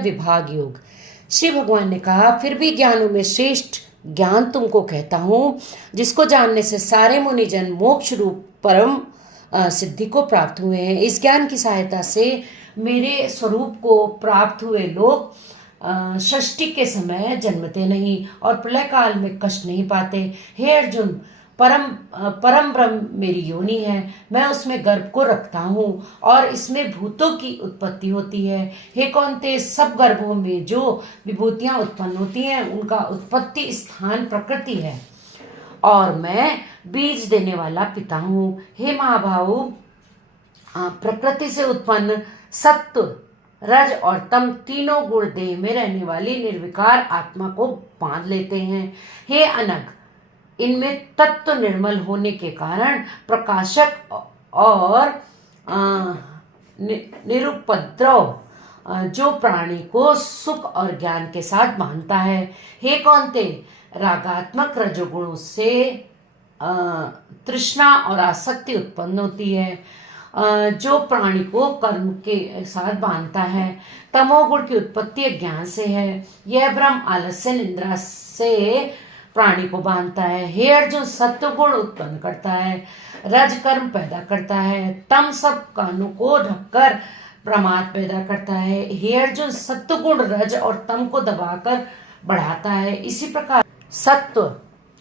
विभाग योग। श्री भगवान ने कहा, फिर भी ज्ञानों में श्रेष्ठ ज्ञान तुमको कहता हूँ, जिसको जानने से सारे मुनिजन मोक्ष रूप परम सिद्धि को प्राप्त हुए हैं। इस ज्ञान की सहायता से मेरे स्वरूप को प्राप्त हुए लोग षष्ठी के समय जन्मते नहीं और प्रलय काल में कष्ट नहीं पाते। हे अर्जुन, परम ब्रह्म मेरी योनि है, मैं उसमें गर्भ को रखता हूँ और इसमें भूतों की उत्पत्ति होती है। हे कौन्तेय, सब गर्भों में जो विभूतियाँ उत्पन्न होती हैं उनका उत्पत्ति स्थान प्रकृति है और मैं बीज देने वाला पिता हूँ। हे महाभाव, प्रकृति से उत्पन्न सत्व, रज और तम तीनों गुण देह में रहने वाली निर्विकार आत्मा को बांध लेते हैं। हे अनग, इनमें तत्व निर्मल होने के कारण प्रकाशक और निरुपद्रव जो प्राणी को सुख और ज्ञान के साथ बांधता है। हे कौन्तेय, रागात्मक रजोगुणों से तृष्णा और आसक्ति उत्पन्न होती है जो प्राणी को कर्म के साथ बांधता है। तमोगुण की उत्पत्ति अज्ञान से है, यह भ्रम आलस्य निद्रा से प्राणी को बांधता है। हे अर्जुन, सत्वगुण उत्पन्न करता है, रज कर्म पैदा करता है, तम सब कानों को ढककर प्रमाद पैदा करता है। हे अर्जुन, सत्वगुण रज और तम को दबाकर बढ़ाता है। इसी प्रकार सत्व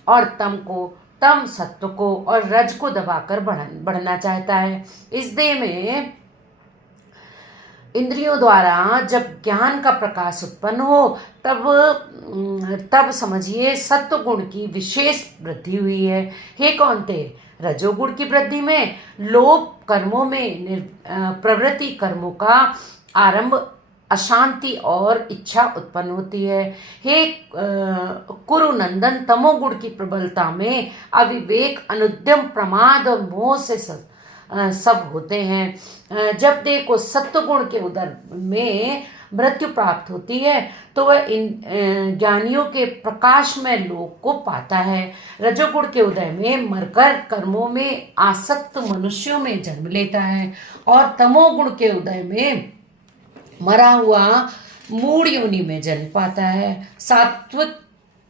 और तम सत्व को और रज को दबाकर बढ़ना चाहता है। इस देह में इंद्रियों द्वारा जब ज्ञान का प्रकाश उत्पन्न हो तब समझिए सत्व गुण की विशेष वृद्धि हुई है। हे कौन्तेय, रजोगुण की वृद्धि में लोभ कर्मों में प्रवृत्ति कर्मों का आरंभ अशांति और इच्छा उत्पन्न होती है। हे कुरुनंदन, तमोगुण की प्रबलता में अविवेक, अनुद्यम, प्रमाद और मोह से सब होते हैं। जब देह को सत्वगुण के उदर में मृत्यु प्राप्त होती है तो वह इन ज्ञानियों के प्रकाशमय लोक को पाता है। रजोगुण के उदय में मरकर कर्मों में आसक्त मनुष्यों में जन्म लेता है और तमोगुण के उदय में मरा हुआ मूढ़ योनि में जन्म पाता है।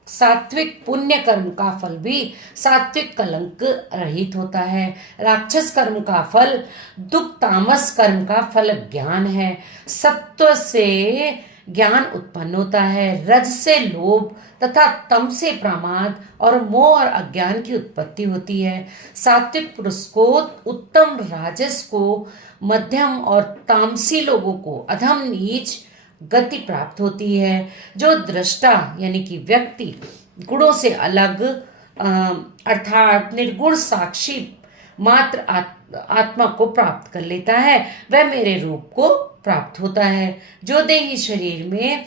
सात्विक पुण्य कर्म का फल भी सात्विक कलंक रहित होता है। राक्षस कर्म का फल दुख, तामस कर्म का फल ज्ञान है। सत्व से ज्ञान उत्पन्न होता है, रज से लोभ तथा तम से प्रमाद और मोह और अज्ञान की उत्पत्ति होती है। सात्विक पुरुष को उत्तम, राजस को मध्यम और तामसी लोगों को अधम नीच गति प्राप्त होती है। जो दृष्टा यानी कि व्यक्ति गुणों से अलग अर्थात निर्गुण साक्षी मात्र आत्मा को प्राप्त कर लेता है वह मेरे रूप को प्राप्त होता है। जो देही शरीर में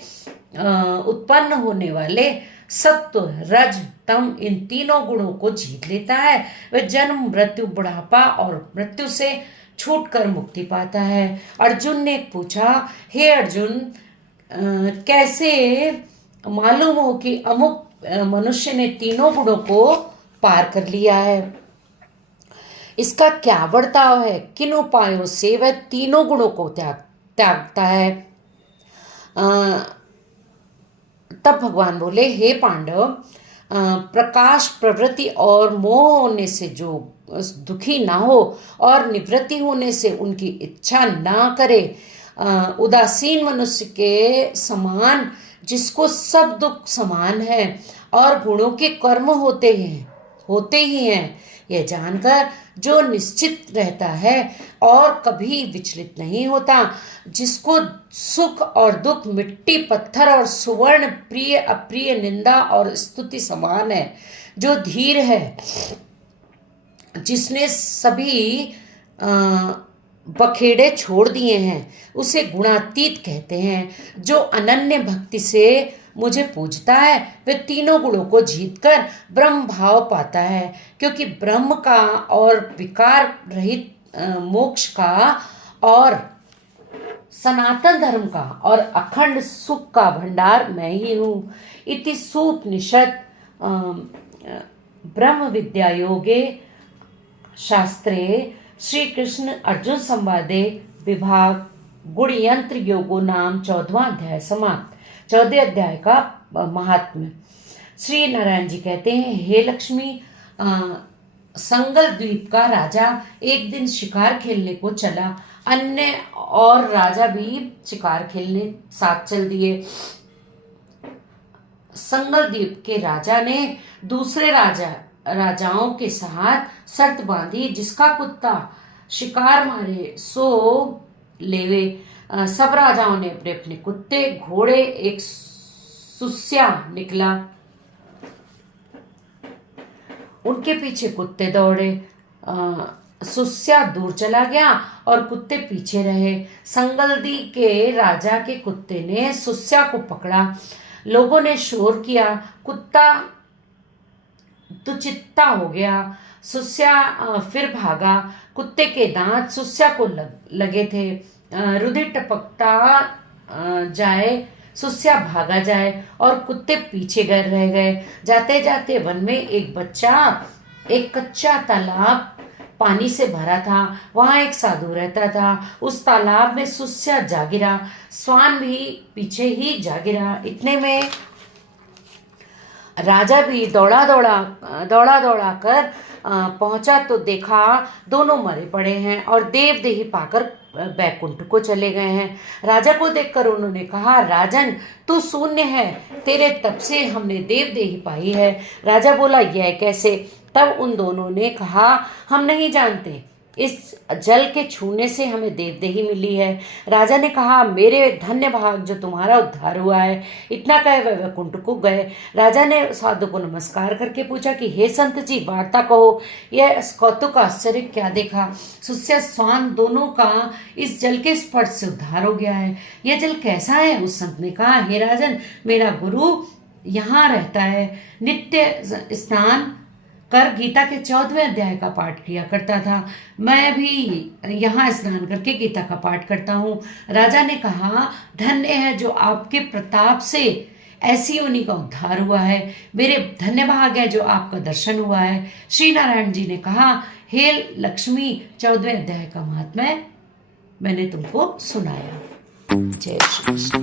उत्पन्न होने वाले सत्व, रज, तम इन तीनों गुणों को जीत लेता है वह जन्म, मृत्यु, बुढ़ापा और मृत्यु से छूटकर मुक्ति पाता है। अर्जुन ने पूछा, हे अर्जुन, कैसे मालूम हो कि अमुक मनुष्य ने तीनों गुणों को पार कर लिया है? इसका क्या बर्ताव है? किन उपायों से वह तीनों गुणों को त्यागता है? तब भगवान बोले, हे पांडव, प्रकाश, प्रवृत्ति और मोह होने से जो दुखी ना हो और निवृत्ति होने से उनकी इच्छा ना करे, उदासीन मनुष्य के समान जिसको सब दुख समान है और गुणों के कर्म होते ही हैं, यह जानकर जो निश्चित रहता है और कभी विचलित नहीं होता, जिसको सुख और दुख, मिट्टी, पत्थर और सुवर्ण, प्रिय अप्रिय, निंदा और स्तुति समान है, जो धीर है, जिसने सभी बखेड़े छोड़ दिए हैं, उसे गुणातीत कहते हैं। जो अनन्य भक्ति से मुझे पूजता है वह तीनों गुणों को जीतकर ब्रह्म भाव पाता है, क्योंकि ब्रह्म का और विकार रहित मोक्ष का और सनातन धर्म का और अखंड सुख का भंडार मैं ही हूँ। इति सूपनिषद ब्रह्म विद्या योगे शास्त्रे श्री कृष्ण अर्जुन संवादे विभाग गुण यंत्र योगो नाम 14वां अध्याय समाप्त। 14वें अध्याय का महात्म्य। श्री नारायण जी कहते हैं, हे लक्ष्मी, संगल द्वीप का राजा एक दिन शिकार खेलने को चला। अन्य और राजा भी शिकार खेलने साथ चल दिए। संगल द्वीप के राजा ने दूसरे राजाओं के साथ शर्त बांधी, जिसका कुत्ता शिकार मारे सो लेवे। सब राजाओं ने अपने अपने कुत्ते, घोड़े, एक सुस्या निकला, उनके पीछे कुत्ते दौड़े। सुस्या दूर चला गया और कुत्ते पीछे रहे। संगलदी के राजा के कुत्ते ने सुस्या को पकड़ा। लोगों ने शोर किया, कुत्ता दुचित्ता हो गया। सुस्या फिर भागा। कुत्ते के दांत सुस्या को लगे थे। रुधिर टपकता जाए, सुस्या भागा जाए और कुत्ते पीछे रह गए। जाते जाते वन में एक कच्चा तालाब पानी से भरा था। वहां एक साधु रहता था। उस तालाब में सुस्या जा गिरा, स्वान भी पीछे ही जा गिरा। इतने में राजा भी दौड़ा दौड़ा कर पहुंचा तो देखा दोनों मरे पड़े हैं और देवदेही पाकर बैकुंठ को चले गए हैं। राजा को देखकर उन्होंने कहा, राजन, तू शून्य है, तेरे तप से हमने देवदेही पाई है। राजा बोला, यह कैसे? तब उन दोनों ने कहा, हम नहीं जानते, इस जल के छूने से हमें देवदेही मिली है। राजा ने कहा, मेरे धन्य भाग जो तुम्हारा उद्धार हुआ है। इतना कहे वह वैकुंठ को गए। राजा ने साधु को नमस्कार करके पूछा कि हे संत जी, वार्ता कहो, यह कौतुक आश्चर्य क्या देखा? सुस्या स्वान दोनों का इस जल के स्पर्श से उद्धार हो गया है। यह जल कैसा है? उस संत ने कहा, हे राजन, मेरा गुरु यहाँ रहता है, नित्य स्नान कर गीता के 14वें अध्याय का पाठ किया करता था। मैं भी यहाँ स्नान करके गीता का पाठ करता हूँ। राजा ने कहा, धन्य है जो आपके प्रताप से ऐसी योनि का उद्धार हुआ है। मेरे धन्य भाग है जो आपका दर्शन हुआ है। श्री नारायण जी ने कहा, हे लक्ष्मी, 14वें अध्याय का महात्म्य मैंने तुमको सुनाया। जय श्री कृष्ण।